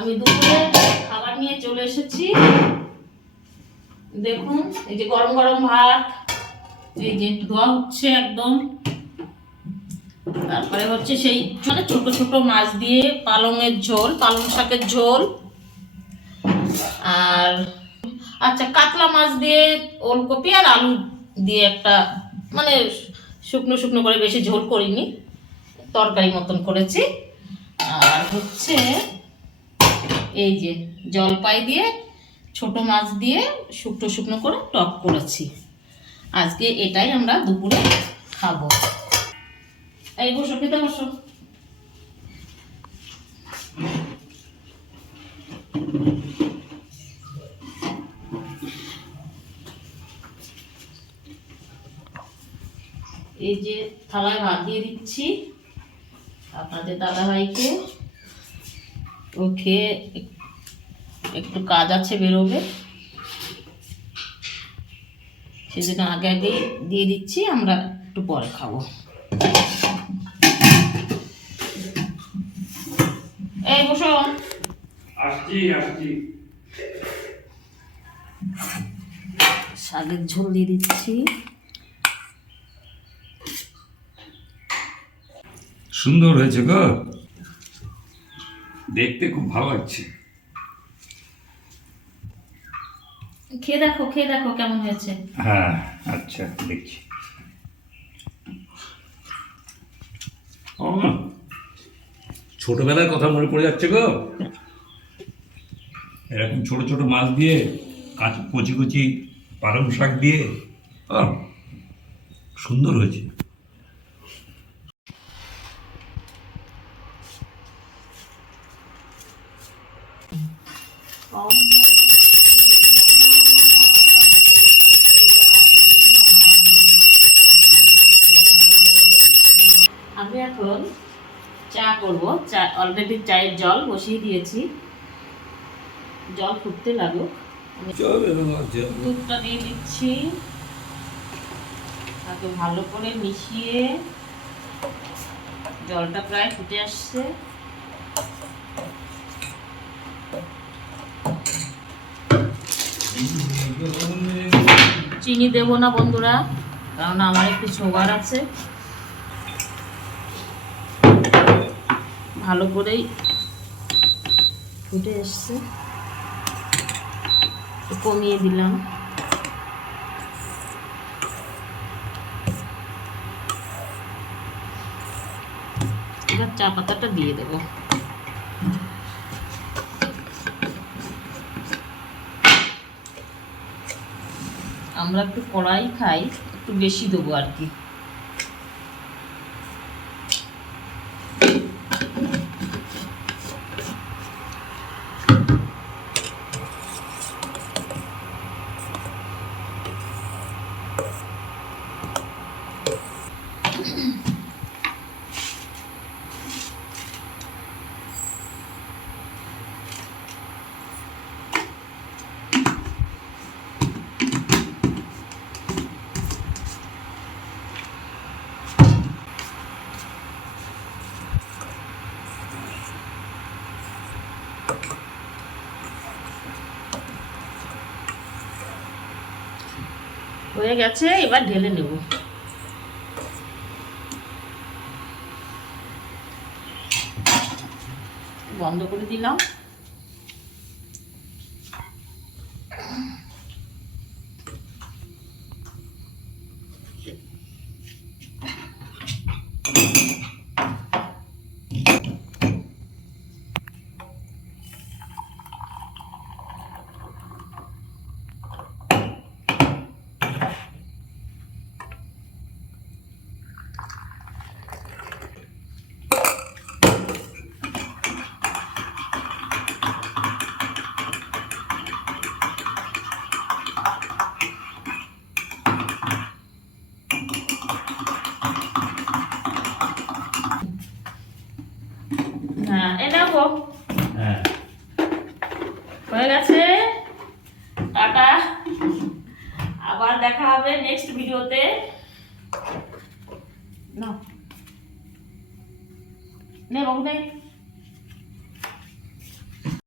আমি দুপুরে খাবার নিয়ে চলে এসেছি। দেখুন এই যে গরম গরম ভাত, এই যে ধোয়া হচ্ছে একদম। তারপরে হচ্ছে সেই মানে ছোট ছোট মাছ দিয়ে পালংয়ের ঝোল, পালং শাকের ঝোল। আর আচ্ছা, কাতলা মাছ দিয়ে ওলকপি আর আলু দিয়ে একটা মানে শুকনো শুকনো করে, বেশি ঝোল করিনি, তরকারি মতন করেছি। আর হচ্ছে এই যে জলপাই দিয়ে ছোট মাছ দিয়ে শুকনো শুকনো করে টক করেছি। আজকে এটাই আমরা দুপুরে খাবো। এই বসো, খেতে বসো। এই যে থালায় ভাত দিয়ে দিচ্ছি আপনাদের দাদা ভাইকে। ও খেয়ে একটু কাজ আছে, বেরোবে, সেজন্য আগে আগেই দিয়ে দিচ্ছি, আমরা একটু পরে খাবো। এই বসো। শাকের ঝোল দিয়ে দিচ্ছি। সুন্দর হয়েছে গো, দেখতে খুব ভালো লাগছে। খেয়ে দেখো, খেয়ে দেখো কেমন হয়েছে। হ্যাঁ আচ্ছা, দেখছি। ছোটবেলার কথা মনে পড়ে যাচ্ছে গো। এরকম ছোট ছোট মাছ দিয়ে, কচি কচি পালং শাক দিয়ে, সুন্দর হয়েছে। আমি এখন চা করব। চা অলরেডি চায়ের জল বসিয়ে দিয়েছি, জল ফুটতে লাগুক। দুধটা দিয়ে দিচ্ছি, তাকে ভালো করে মিশিয়ে, জলটা প্রায় ফুটে আসছে। চিনি দেবো না বন্ধুরা, কারণ আমার একটু সুগার আছে। ভালো করেই ফুটে এসছে, কমিয়ে দিলাম। এবার চা পাতাটা দিয়ে দেবো। আমরা একটু কড়াই খাই, একটু বেশি দেবো আর কি। হয়ে গেছে, এবার ঢেলে নেব। বন্ধ করে দিলাম। হ্যাঁ, এ দেখো হয়ে গেছে। টাটা, আবার দেখা হবে নেক্সট ভিডিওতে। না নে বাবু নে।